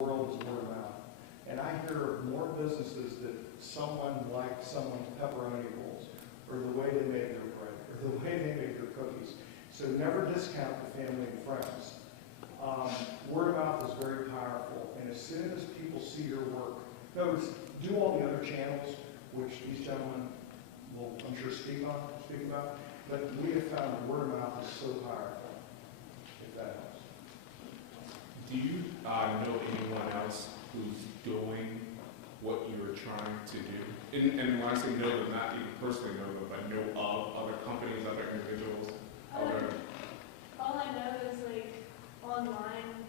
world is word of mouth. And I hear of more businesses that someone liked someone's pepperoni rolls, or the way they made their bread, or the way they made their cookies. So never discount the family and friends. Word of mouth is very powerful, and as soon as people see your work, in other words, do all the other channels, which these gentlemen will, I'm sure, speak about, but we have found that word of mouth is so powerful, if that helps. Do you know anyone else who's doing what you are trying to do? And when I say know them, not even personally know them, but know of other companies, other individuals, other... All I know is like online,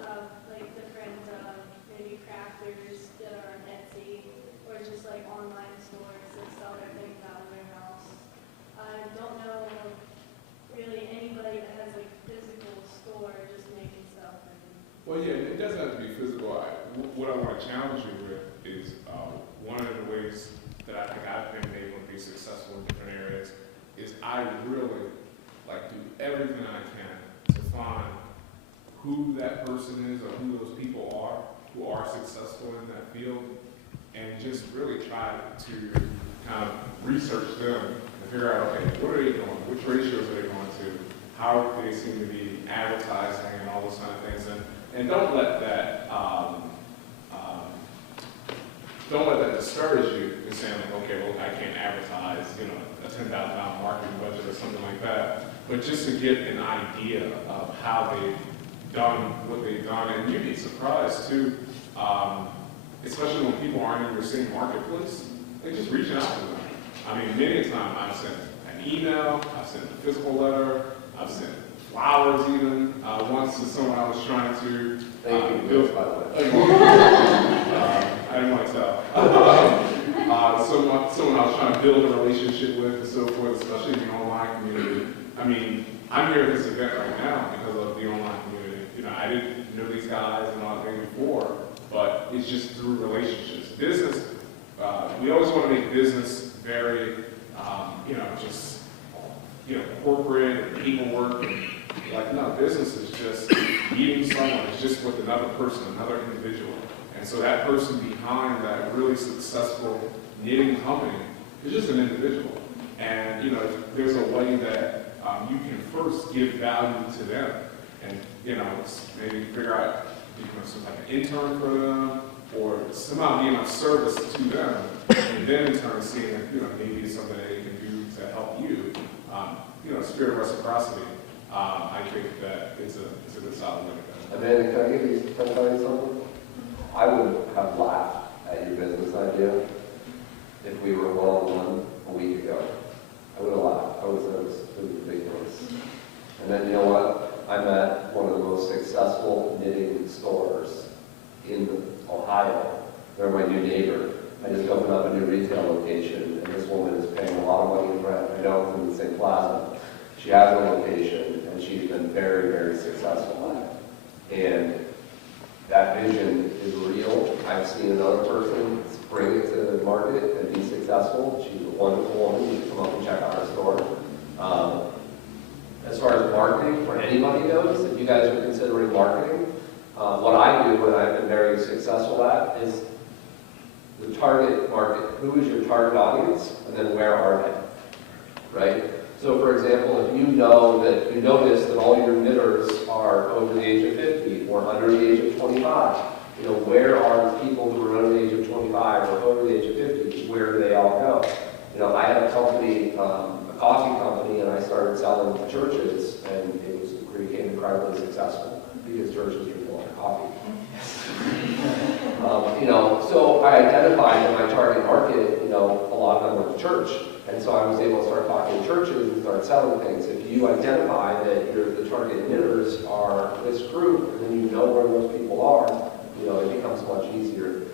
like different maybe crafters that are on Etsy, or just like online stores that sell their things out of their house. I don't know of really anybody that has like physical store just making stuff. Well, yeah, it doesn't have to be physical. What I want to challenge you with is one of the ways that I think I've been able to be successful in different areas is I really like do everything I can to find who that person is or who those people are who are successful in that field, and just really try to kind of research them and figure out, okay, what are they doing? Which ratios are they going to? How do they seem to be advertising and all those kind of things? And don't let that discourage you in saying like, okay, well, I can't advertise, a $10,000 marketing budget or something like that. But just to get an idea of how they've done what they've done, and you'd be surprised too, especially when people aren't in your same marketplace. They just reach out to them. I mean, many a time I've sent an email, I've sent a physical letter, I've sent flowers even. Once to someone I was trying to build, by the way. I didn't want to tell. Someone I was trying to build a relationship with and so forth, especially in the online community. I mean, I'm here at this event right now because of the online community. I didn't know these guys and all that thing before, but it's just through relationships. Business, we always want to make business very, corporate and paperwork. And, no, business is just meeting someone. It's just with another person, another individual. And so that person behind that really successful knitting company is just an individual. And, there's a way that you can first give value to them and, maybe figure out, some type of intern for them or somehow being of service to them, and then in turn seeing if, maybe it's something that they can do to help you. Spirit of reciprocity, I think that it's a good solid limit. Amanda, can I tell you something? I would have laughed at your business idea if we were one-on-one a week ago. I would have laughed. I would have said it was ridiculous. And then you know what? I'm at one of the most successful knitting stores in Ohio. They're my new neighbor. I just opened up a new retail location, and this woman is paying a lot of money in rent. I know it's in the same plaza. She has a location, and she's been very, very successful at it. And that vision is real. I've seen another person bring it to the market and be successful. She's a wonderful woman. You can come up and check out her store. As far as marketing, for anybody goes, if you guys are considering marketing, what I do and I've been very successful at is the target market. Who is your target audience? And then where are they? Right? So for example, if you know that you notice that all your knitters are over the age of 50 or under the age of 25, where are the people who are under the age of 25 or over the age of 50? Where do they all go? I had a company, a coffee company, and I started selling to churches, and it became incredibly successful because churches drink a lot of coffee. So I identified in my target market, a lot of them went to church. And so I was able to start talking to churches and start selling things. If you identify that the target knitters are this group, and then you know where those people are, it becomes much easier.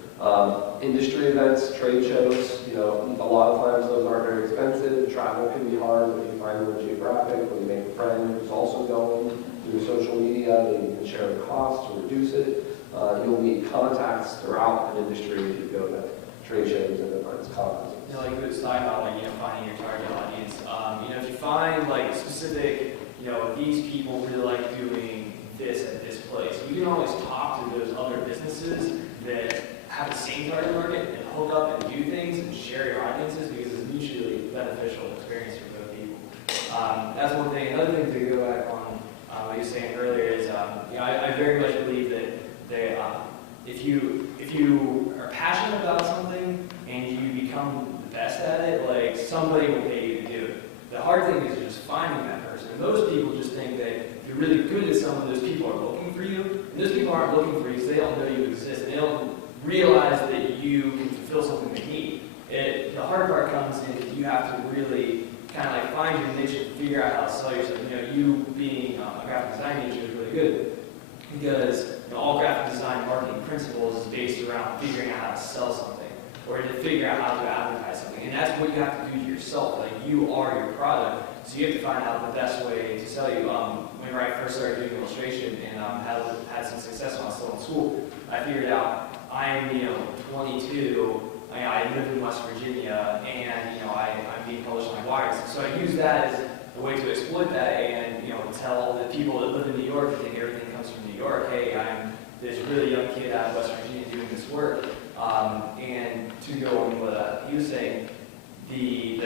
Industry events, trade shows, a lot of times those aren't very expensive. Travel can be hard, but if you find them geographic, when you make a friend who's also going through social media, then you can share the cost to reduce it. You'll meet contacts throughout an industry if you go to trade shows and events, conferences. Like we was talking about, finding your target audience. If you find like specific, these people really like doing this at this place. You can always talk to those other businesses that have the same target market and hook up and do things and share your audiences because it's mutually beneficial experience for both people. That's one thing. Another thing to go back on what you were saying earlier is, I very much believe that if you are passionate about something and you become the best at it, like somebody will pay you to do it. The hard thing is just finding that person. And most people just think that if you're really good at something, those people are looking for you. And those people aren't looking for you because they don't know you exist and they don't realize that you can fulfill something they need. The hard part comes in if you have to really kind of like find your niche and figure out how to sell yourself. You being a graphic design major is really good because all graphic design marketing principles is based around figuring out how to sell something or to figure out how to advertise something. And that's what you have to do to yourself. Like you are your product, so you have to find out the best way to sell you. Whenever I first started doing illustration and had some success when I was still in school, I figured out I'm 22. I live in West Virginia, and I'm being published on Wired. So I use that as a way to exploit that, and tell the people that live in New York that think everything comes from New York, hey, I'm this really young kid out of West Virginia doing this work. And to go on what he was saying, the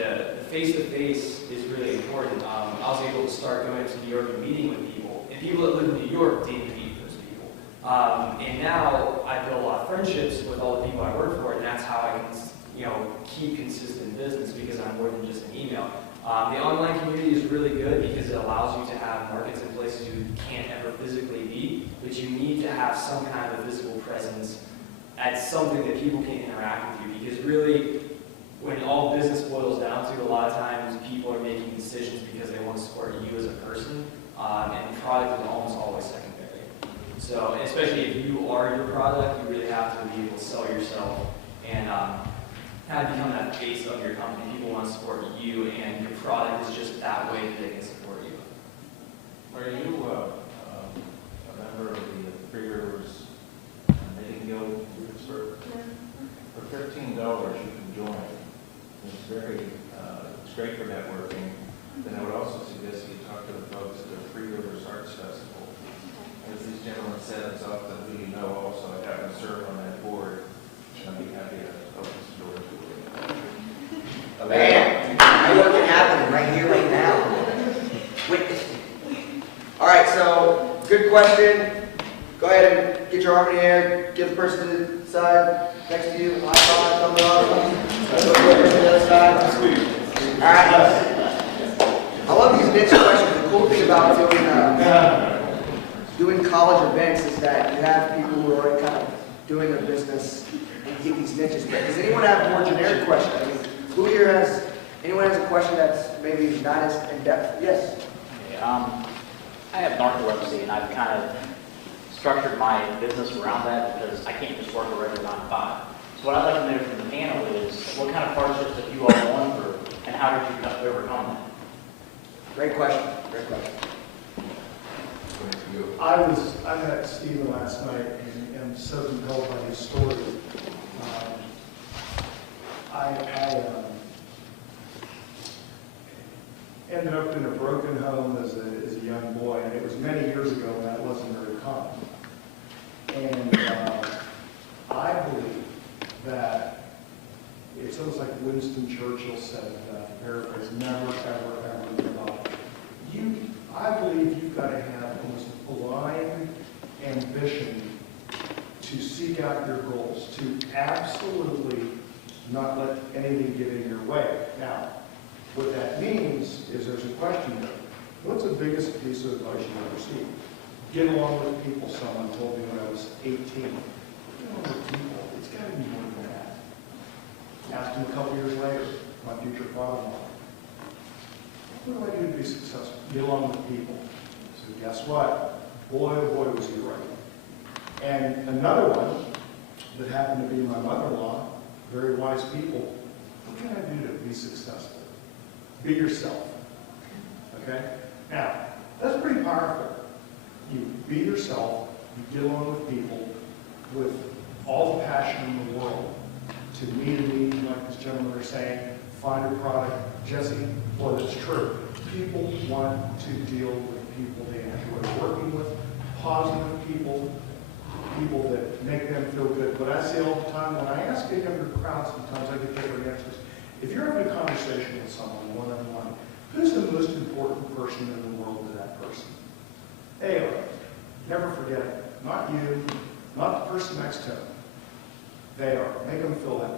face-to-face is really important. I was able to start going to New York and meeting with people, and people that live in New York didn't meet those people. And now I build a lot of friendships with all the people I work for, and that's how I can, keep consistent business because I'm more than just an email. The online community is really good because it allows you to have markets in places you can't ever physically be, but you need to have some kind of physical presence at something that people can interact with you. Because really, when all business boils down to, a lot of times people are making decisions because they want to support you as a person, and the product is almost always secondary. So, and especially if you are your product, you really have to be able to sell yourself and kind of become that face of your company. People want to support you, and your product is just that way that they can support you. Are you a member of the Freers Knitting Guild? For $15 you can join. It's great for networking. Then I would also suggest you talk to the folks at the Free Rivers Arts Festival. As these gentlemen said, it's often who you know also. I happen to serve on that board, and I'd be happy to open this door to you. Man, I know what can happen right here, right now. Witness. All right, so good question. Go ahead and get your arm in the air. Give the person to the side next to you. High five, thumb it up. Go to the other side. All right. I love these niche questions. The cool thing about doing college events is that you have people who are already kind of doing their business and get these niches. But does anyone have a more generic question? I mean, who here anyone has a question that's maybe not as in-depth? Yes? I have narcolepsy, and I've kind of structured my business around that because I can't just work a regular 9 to 5. So what I'd like to know from the panel is what kind of hardships have you all gone through, and how did you overcome that? Great question. Great question. I met Stephen last night and am so compelled by his story. I ended up in a broken home as a young boy, and it was many years ago, and that wasn't very common. And I believe that it's almost like Winston Churchill said, paraphrase, never, ever, ever give up. I believe you've got to have almost blind ambition to seek out your goals, to absolutely not let anything get in your way. Now, what that means is there's a question there. What's the biggest piece of advice you've ever received? Get along with people, someone told me when I was 18. Get along with people. It's got to be more than that. Asked him a couple years later, my future father-in-law, what do I do to be successful? Get along with people. So guess what? Boy, oh boy, was he right. And another one that happened to be my mother-in-law, very wise people, what can I do to be successful? Be yourself. Okay? Now, that's pretty powerful. You be yourself, you get along with people with all the passion in the world to meet a need, like this gentleman was saying, find a product. Jesse, well, it's true. People want to deal with people they enjoy working with. positive people, people that make them feel good. But I say all the time, when I ask a younger crowd, sometimes I get different answers. If you're having a conversation with someone one-on-one, who's the most important person in the world to that person? They are. Never forget it. Not you, not the person next to them. They are. Make them feel that way.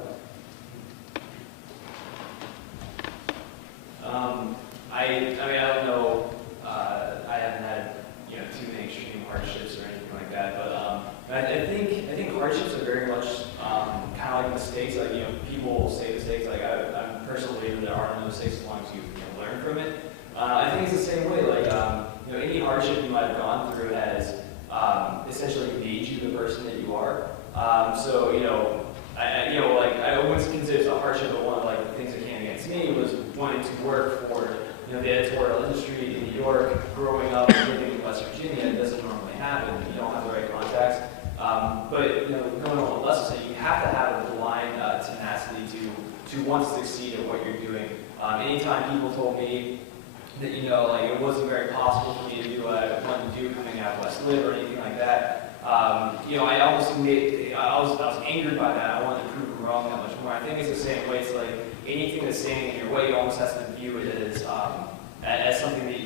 I don't know, I haven't had, too many extreme hardships or anything like that, but I think hardships are very much kind of like mistakes. Like, people say mistakes. Like, I'm a personal believer that there are no mistakes as long as you learn from it. I think it's the same way. Like, any hardship you might have gone through has essentially made you the person that you are. I wouldn't consider it a hardship, but one of the things that came against me was wanting to work for the editorial industry in New York. Growing up living in West Virginia, it doesn't normally happen. You don't have the right contacts. But going on what Les was saying, you have to have a blind tenacity to want to succeed at what you're doing. Anytime people told me that it wasn't very possible for me to do what I wanted to do coming out of West Liv or anything like that, I almost I was angered by that. I wanted to prove them wrong that much more. I think it's the same way. It's like anything that's standing in your way, you almost have to view it as something that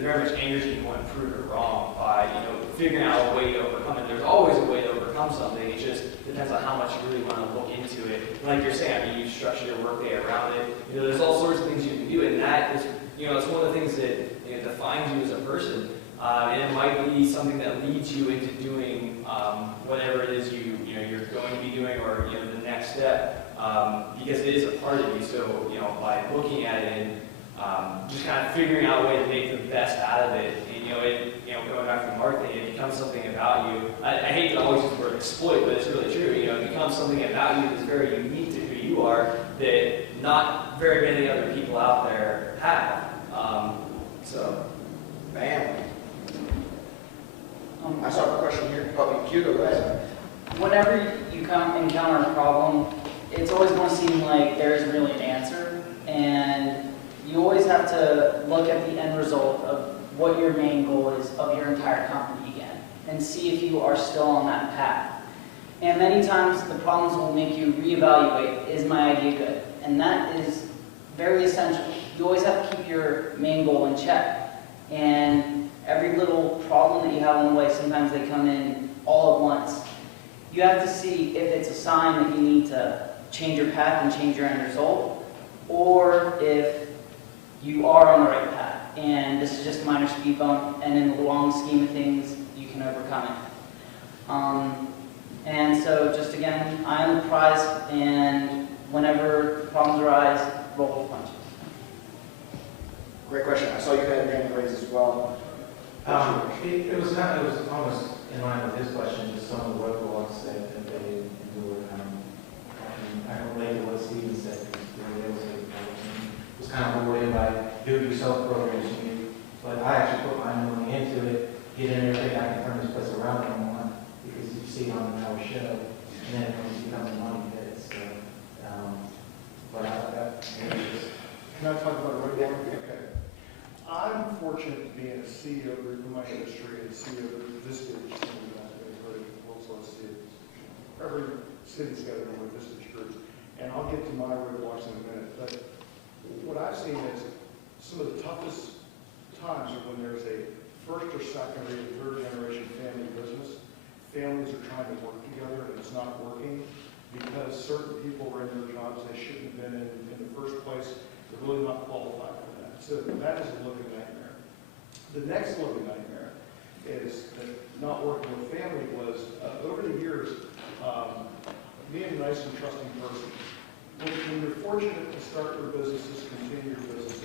very much angers you. You want to prove it wrong by figuring out a way to overcome it. There's always a way to overcome something. It just depends on how much you really want to look into it. Like you're saying, you structure your workday around it. There's all sorts of things you can do, and that is it's one of the things that defines you as a person. And it might be something that leads you into doing whatever it is you're going to be doing, or the next step, because it is a part of you. So by looking at it and just kind of figuring out a way to make the best out of it, and going back to marketing, it becomes something about you. I hate to always use the word exploit, but it's really true. It becomes something about you that's very unique to who you are that not very many other people out there have. Bam. I saw a question here. Oh, Hugo, go ahead. Whenever you encounter a problem, it's always going to seem like there isn't really an answer, and you always have to look at the end result of what your main goal is of your entire company again, and see if you are still on that path. And many times the problems will make you reevaluate, is my idea good? And that is very essential. You always have to keep your main goal in check. And every little problem that you have on the way, sometimes they come in all at once. You have to see if it's a sign that you need to change your path and change your end result, or if you are on the right path. And this is just a minor speed bump, and in the long scheme of things, you can overcome it. And so just again, I am the prize, and whenever problems arise, roll with punches. Great question. I saw you had your hand raised as well. It was almost in line with his question, just some of the roadblocks that they endured. I can relate to what Steven said, because it was kind of a way by do-it-yourself programs. But I actually put my money into it, get in everything I can turn this place around and I want, because you see it on our show, and then it becomes a money pit. So, but Can I talk about a roadblock? Okay. I'm fortunate to be in a CEO group in my industry, and CEO group Vistage. Every city's got a number of Vistage groups, and I'll get to my roadblocks in a minute. But what I've seen is some of the toughest times are when there's a first or second or even third generation family business. Families are trying to work together, and it's not working because certain people are in their jobs they shouldn't have been in the first place. They're really not qualified for that. So that is a living nightmare. The next living nightmare is that not working with family was, over the years, being a nice and trusting person. When you're fortunate to start your businesses, continue your businesses,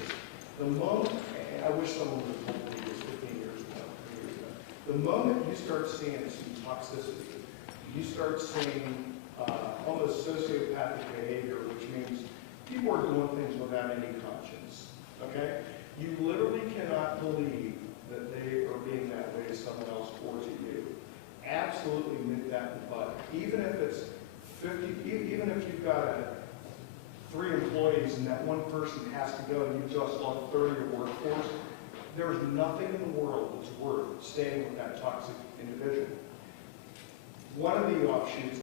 the moment, and I wish someone would have told me this 15 years ago, the moment you start seeing some toxicity, you start seeing almost sociopathic behavior, which means people are doing things without any conscience. Okay? You literally cannot believe that they are being that way to someone else or to you. Absolutely nip that in the bud. Even if it's 50, even if you've got 3 employees and that one person has to go and you just lost 30 of your workforce, there's nothing in the world that's worth staying with that toxic individual. One of the offshoots